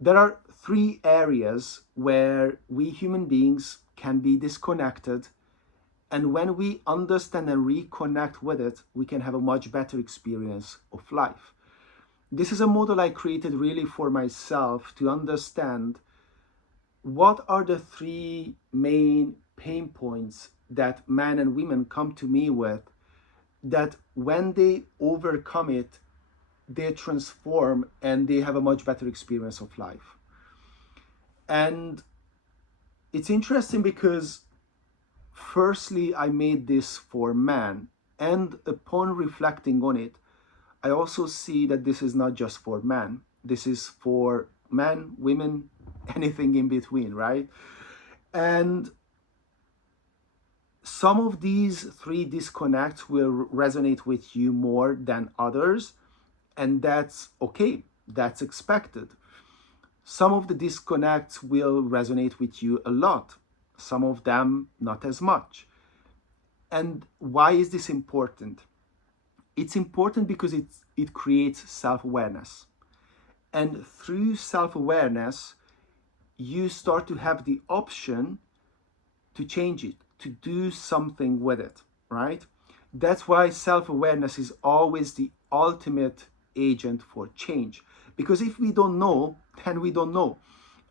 There are three areas where we human beings can be disconnected, and when we understand and reconnect with it, we can have a much better experience of life. This is a model I created really for myself to understand what are the three main pain points that men and women come to me with, that when they overcome it, they transform and they have a much better experience of life. And it's interesting because firstly, I made this for men, and upon reflecting on it, I also see that this is not just for men. This is for men, women, anything in between, right? And some of these three disconnects will resonate with you more than others, and that's okay. That's expected. Some of the disconnects will resonate with you a lot, some of them not as much. And why is this important? It's important because it creates self-awareness. And through self-awareness, you start to have the option to change it, to do something with it, right? That's why self-awareness is always the ultimate agent for change. Because if we don't know, then we don't know.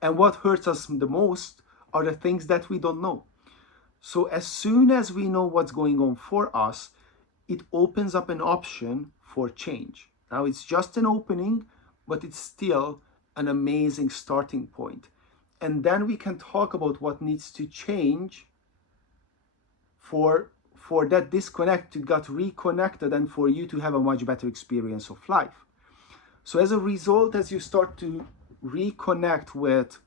And what hurts us the most are the things that we don't know. So as soon as we know what's going on for us, it opens up an option for change. Now it's just an opening, but it's still an amazing starting point. And then we can talk about what needs to change for that disconnect to get reconnected and for you to have a much better experience of life. So as a result, as you start to reconnect with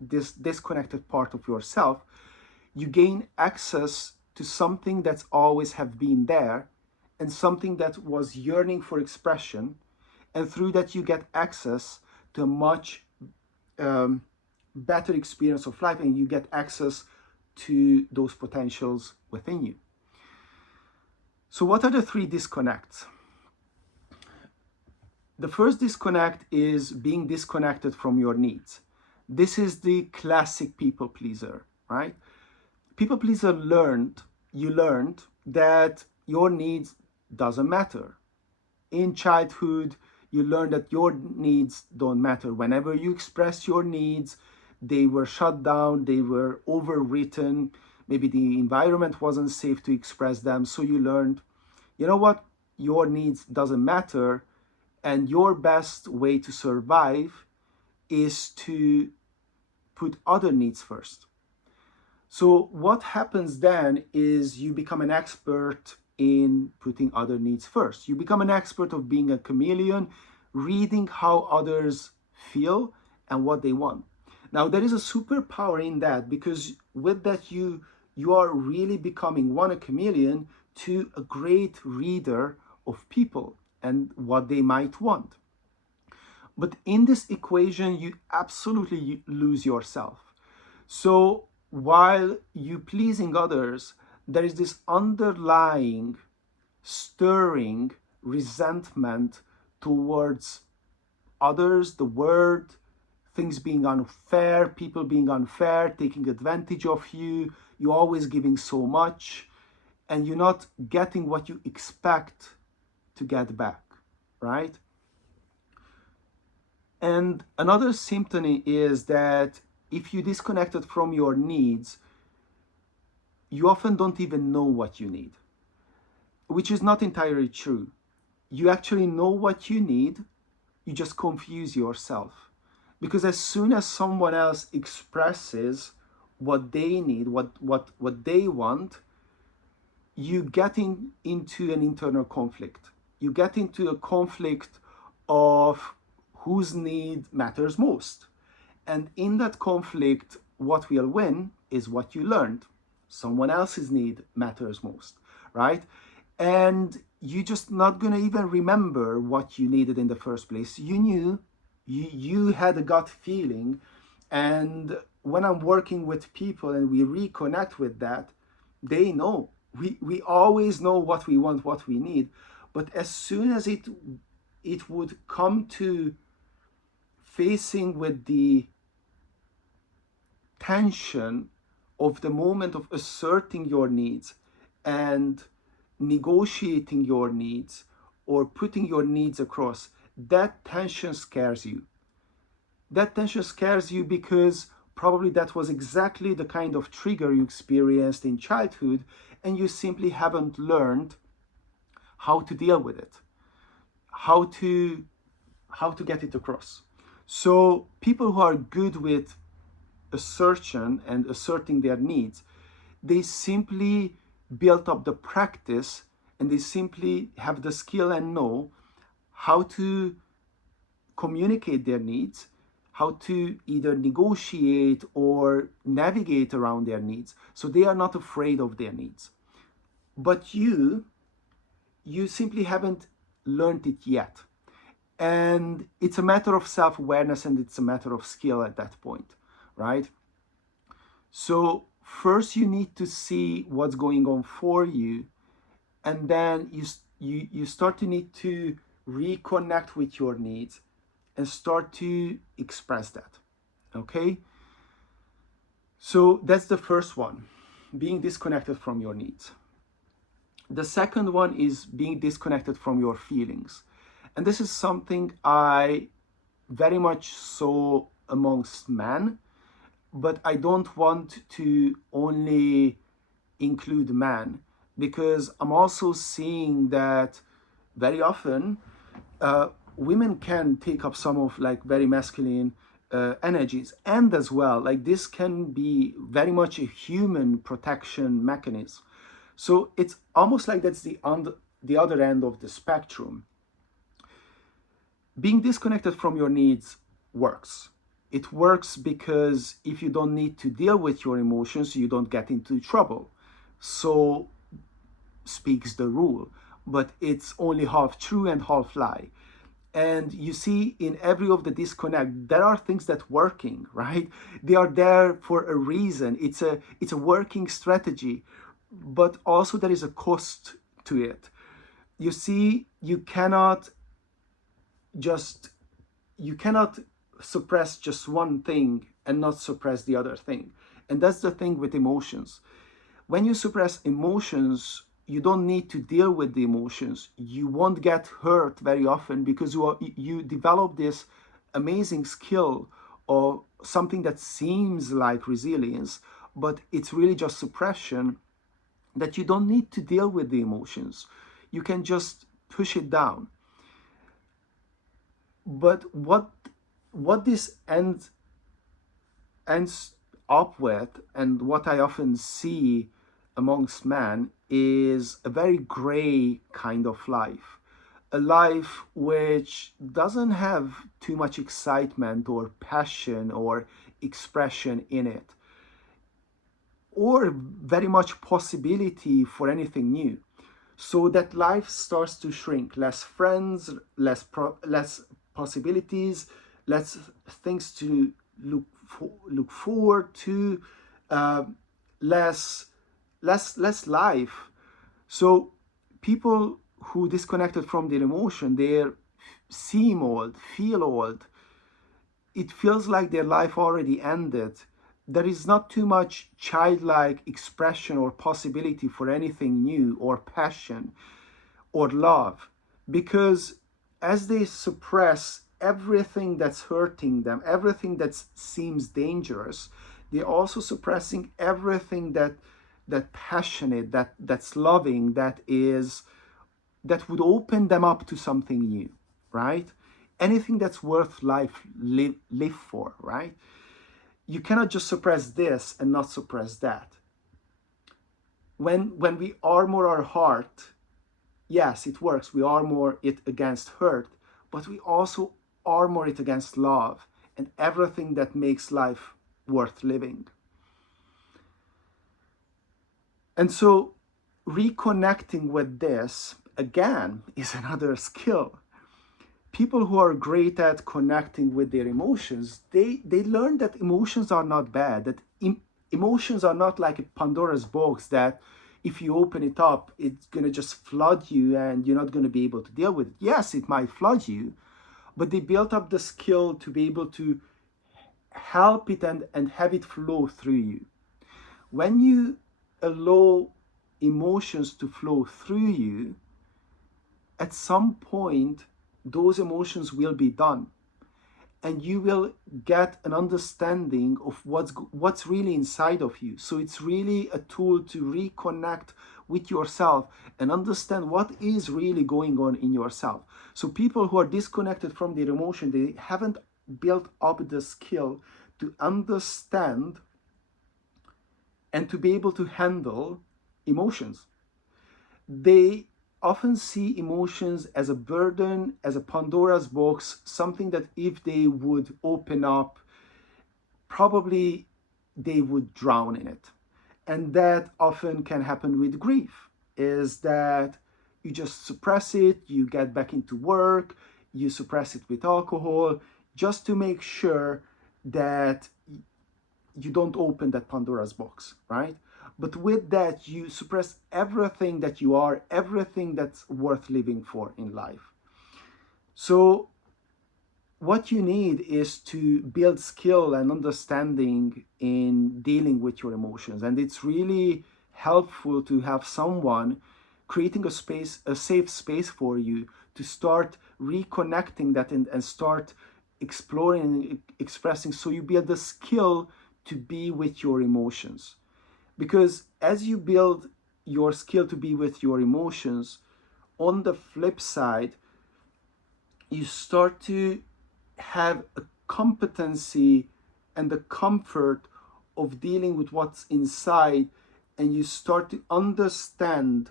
this disconnected part of yourself, you gain access to something that's always have been there and something that was yearning for expression. And through that, you get access to a much better experience of life, and you get access to those potentials within you. So what are the three disconnects? The first disconnect is being disconnected from your needs. This is the classic people pleaser, right? People pleaser you learned that your needs doesn't matter. In childhood, you learned that your needs don't matter. Whenever you express your needs, they were shut down, they were overwritten, maybe the environment wasn't safe to express them. So you learned, you know what, your needs doesn't matter, and your best way to survive is to put other needs first. So what happens then is you become an expert in putting other needs first. You become an expert of being a chameleon, reading how others feel and what they want. Now there is a superpower in that, because with that you are really becoming, one, a chameleon, two, a great reader of people and what they might want. But in this equation, you absolutely lose yourself. So while you pleasing others, there is this underlying, stirring resentment towards others, the world, things being unfair, people being unfair, taking advantage of you. You're always giving so much, and you're not getting what you expect to get back, right? And another symptom is that if you disconnected from your needs, you often don't even know what you need, which is not entirely true. You actually know what you need, you just confuse yourself. Because as soon as someone else expresses what they need, what they want, you getting into an internal conflict. You get into a conflict of whose need matters most. And in that conflict, what will win is what you learned. Someone else's need matters most, right? And you're just not going to even remember what you needed in the first place. You knew, you had a gut feeling. And when I'm working with people and we reconnect with that, they know. We always know what we want, what we need. But as soon as it would come to facing with the tension of the moment of asserting your needs and negotiating your needs or putting your needs across, that tension scares you. That tension scares you because probably that was exactly the kind of trigger you experienced in childhood, and you simply haven't learned how to deal with it, how to get it across. So people who are good with assertion and asserting their needs, they simply built up the practice, and they simply have the skill and know how to communicate their needs, how to either negotiate or navigate around their needs. So they are not afraid of their needs. But you simply haven't learned it yet. And it's a matter of self-awareness, and it's a matter of skill at that point, right? So first you need to see what's going on for you, and then you start to need to reconnect with your needs and start to express that, okay? So that's the first one, being disconnected from your needs. The second one is being disconnected from your feelings. And this is something I very much saw amongst men, but I don't want to only include men, because I'm also seeing that very often women can take up some of like very masculine energies, and as well, like this can be very much a human protection mechanism. So it's almost like that's the other end of the spectrum. Being disconnected from your needs works. It works because if you don't need to deal with your emotions, you don't get into trouble. So speaks the rule, but it's only half true and half lie. And you see, in every of the disconnect, there are things that working, right? They are there for a reason. It's a working strategy, but also there is a cost to it. You see, you cannot suppress just one thing and not suppress the other thing. And that's the thing with emotions. When you suppress emotions, you don't need to deal with the emotions. You won't get hurt very often because you develop this amazing skill or something that seems like resilience, but it's really just suppression, that you don't need to deal with the emotions. You can just push it down. But what this ends up with, and what I often see amongst men, is a very gray kind of life. A life which doesn't have too much excitement or passion or expression in it, or very much possibility for anything new. So that life starts to shrink. Less friends, less possibilities, less things to look forward to, less life. So people who disconnected from their emotion, they seem old, feel old. It feels like their life already ended. There is not too much childlike expression or possibility for anything new or passion or love, because as they suppress everything that's hurting them, everything that seems dangerous, they're also suppressing everything that passionate, that's loving, that would open them up to something new, right? Anything that's worth live for, right? You cannot just suppress this and not suppress that. When we armor our heart, yes, it works. We armor it against hurt, but we also armor it against love and everything that makes life worth living. And so reconnecting with this, again, is another skill. People who are great at connecting with their emotions, they learn that emotions are not bad, that emotions are not like a Pandora's box that if you open it up, it's going to just flood you and you're not going to be able to deal with it. Yes, it might flood you, but they built up the skill to be able to help it and have it flow through you. When you allow emotions to flow through you, at some point, those emotions will be done, and you will get an understanding of what's really inside of you. So it's really a tool to reconnect with yourself and understand what is really going on in yourself. So people who are disconnected from their emotion, they haven't built up the skill to understand and to be able to handle emotions. They often see emotions as a burden, as a Pandora's box, something that if they would open up, probably they would drown in it. And that often can happen with grief, is that you just suppress it, you get back into work, you suppress it with alcohol, just to make sure that you don't open that Pandora's box, right? But with that, you suppress everything that you are, everything that's worth living for in life. So what you need is to build skill and understanding in dealing with your emotions. And it's really helpful to have someone creating a space, a safe space for you to start reconnecting that and start exploring, expressing. So you build the skill to be with your emotions. Because as you build your skill to be with your emotions, on the flip side, you start to have a competency and the comfort of dealing with what's inside, and you start to understand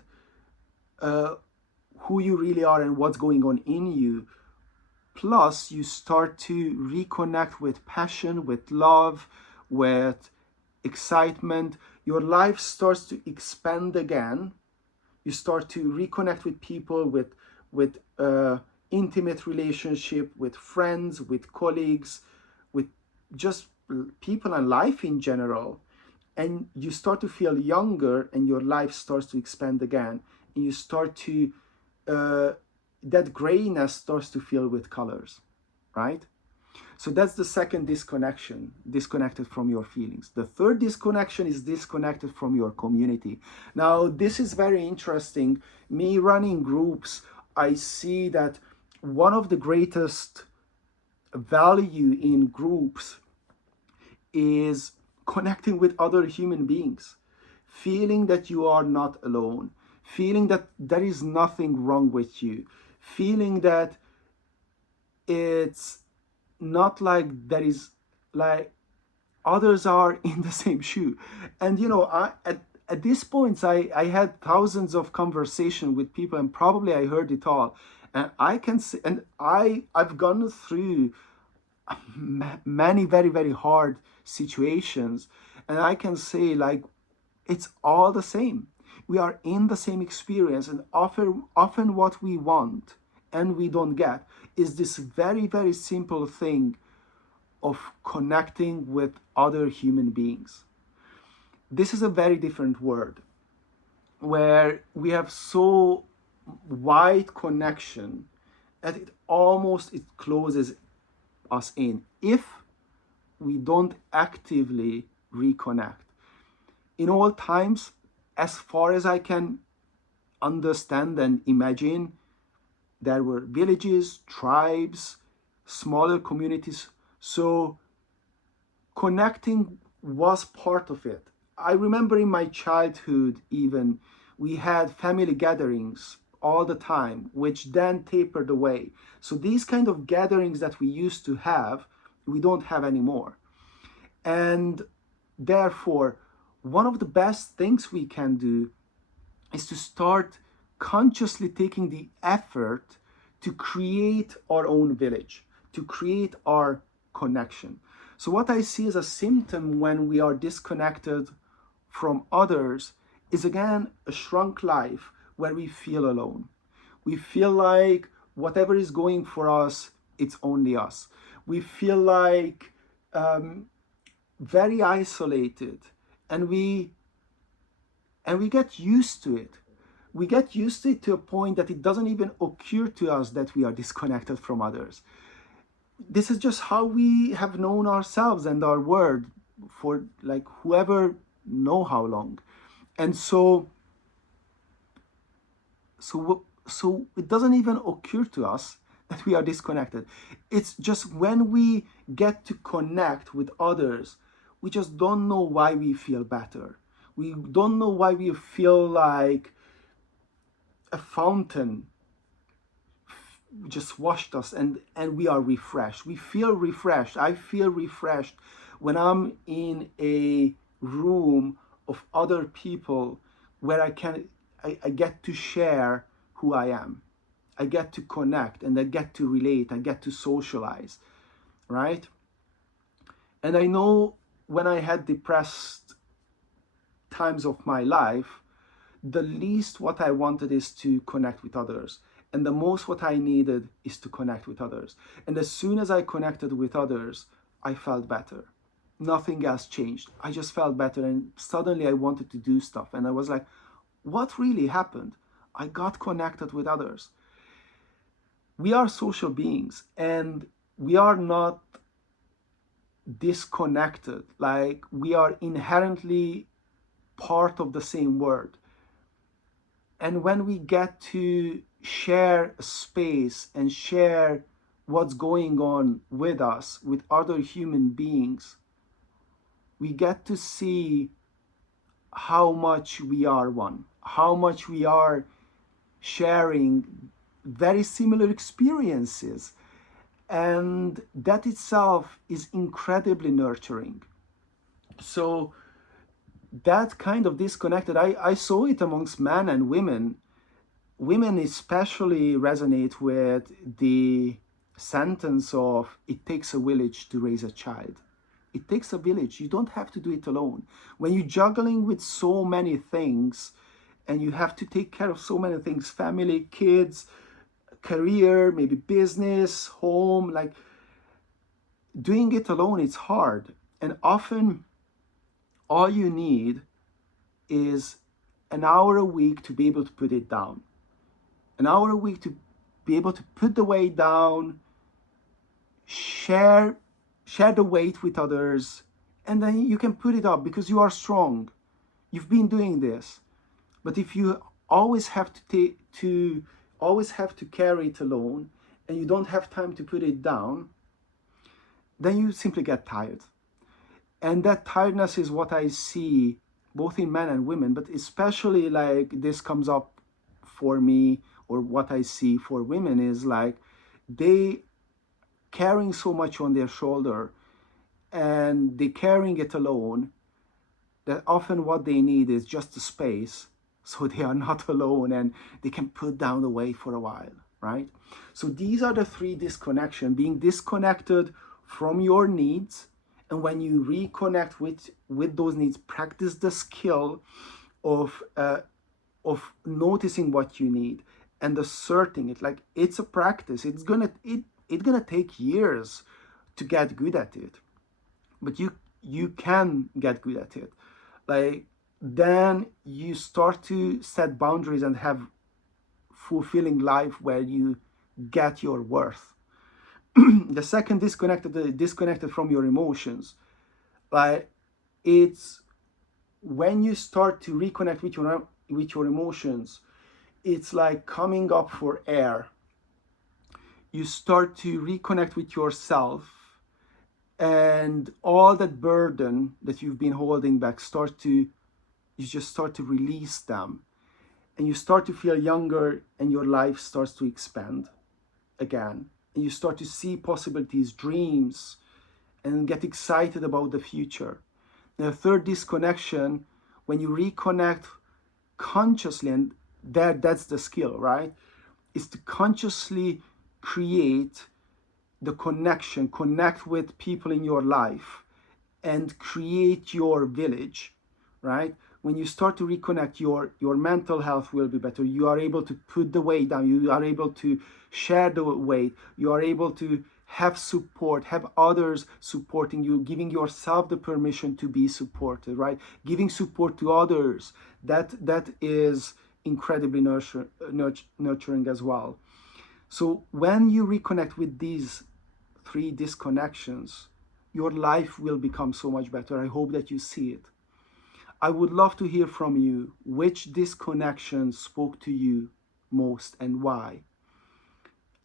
who you really are and what's going on in you. Plus, you start to reconnect with passion, with love, with excitement. Your life starts to expand again. You start to reconnect with people, with intimate relationship, with friends, with colleagues, with just people and life in general. And you start to feel younger, and your life starts to expand again. And you start to that grayness starts to fill with colors, right? So that's the second disconnection, disconnected from your feelings. The third disconnection is disconnected from your community. Now, this is very interesting. Me running groups, I see that one of the greatest value in groups is connecting with other human beings, feeling that you are not alone, feeling that there is nothing wrong with you, feeling that it's not like there is like others are in the same shoe. And at this point, I had thousands of conversation with people, and probably I heard it all. And I can say, and I've gone through many very very hard situations, and I can say, like, it's all the same. We are in the same experience, and often what we want and we don't get is this very very simple thing of connecting with other human beings. This is a very different world where we have so wide connection that it closes us in if we don't actively reconnect. In all times, as far as I can understand and imagine, there were villages, tribes, smaller communities. So connecting was part of it. I remember in my childhood, even, we had family gatherings all the time, which then tapered away. So these kind of gatherings that we used to have, we don't have anymore. And therefore, one of the best things we can do is to start consciously taking the effort to create our own village, to create our connection. So what I see as a symptom when we are disconnected from others is, again, a shrunk life where we feel alone. We feel like whatever is going for us, it's only us. We feel like very isolated, and we get used to it. We get used to it to a point that it doesn't even occur to us that we are disconnected from others. this is just how we have known ourselves and our world for like whoever know how long. And so it doesn't even occur to us that we are disconnected. It's just when we get to connect with others, we just don't know why we feel better. We don't know why we feel like a fountain just washed us, and we are refreshed. We feel refreshed. I feel refreshed when I'm in a room of other people where I get to share who I am. I get to connect and I get to relate. I get to socialize, right? And I know when I had depressed times of my life, the least what I wanted is to connect with others. And the most what I needed is to connect with others. And as soon as I connected with others, I felt better. Nothing else changed. I just felt better. And suddenly I wanted to do stuff. And I was like, what really happened? I got connected with others. We are social beings and we are not disconnected. Like we are inherently part of the same world. And when we get to share space and share what's going on with us, with other human beings, we get to see how much we are one, how much we are sharing very similar experiences. And that itself is incredibly nurturing. So that kind of disconnected, I saw it amongst men and women. Women especially resonate with the sentence of it takes a village to raise a child. It takes a village. You don't have to do it alone. When you're juggling with so many things and you have to take care of so many things, family, kids, career, maybe business, home, like doing it alone, it's hard. And often all you need is an hour a week to be able to put it down. An hour a week to be able to put the weight down, share the weight with others, and then you can put it up because you are strong. You've been doing this. But if you always have to carry it alone and you don't have time to put it down, then you simply get tired. And that tiredness is what I see both in men and women, but especially like this comes up for me, or what I see for women is like they carrying so much on their shoulder and they carrying it alone, that often what they need is just a space so they are not alone and they can put down the weight for a while, right? So these are the three disconnection: being disconnected from your needs, and when you reconnect with those needs, practice the skill of noticing what you need and asserting it. Like it's a practice. It's gonna take years to get good at it, but you can get good at it. Like then you start to set boundaries and have fulfilling life where you get your worth. The second, disconnected from your emotions. Like it's when you start to reconnect with your emotions, it's like coming up for air. You start to reconnect with yourself, and all that burden that you've been holding back you just start to release them, and you start to feel younger, and your life starts to expand again, and you start to see possibilities, dreams, and get excited about the future. The third, disconnection, when you reconnect consciously, and that's the skill, right? Is to consciously create the connection, connect with people in your life, and create your village, right? When you start to reconnect, your mental health will be better. You are able to put the weight down. You are able to share the weight. You are able to have support, have others supporting you, giving yourself the permission to be supported, right? Giving support to others. That is incredibly nurturing as well. So when you reconnect with these 3 disconnections, your life will become so much better. I hope that you see it. I would love to hear from you which disconnection spoke to you most and why.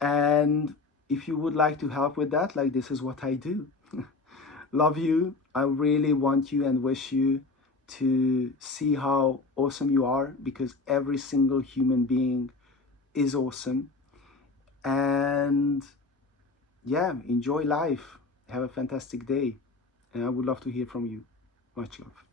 And if you would like to help with that, like, this is what I do. Love you. I really want you and wish you to see how awesome you are, because every single human being is awesome. And yeah, enjoy life. Have a fantastic day. And I would love to hear from you. Much love.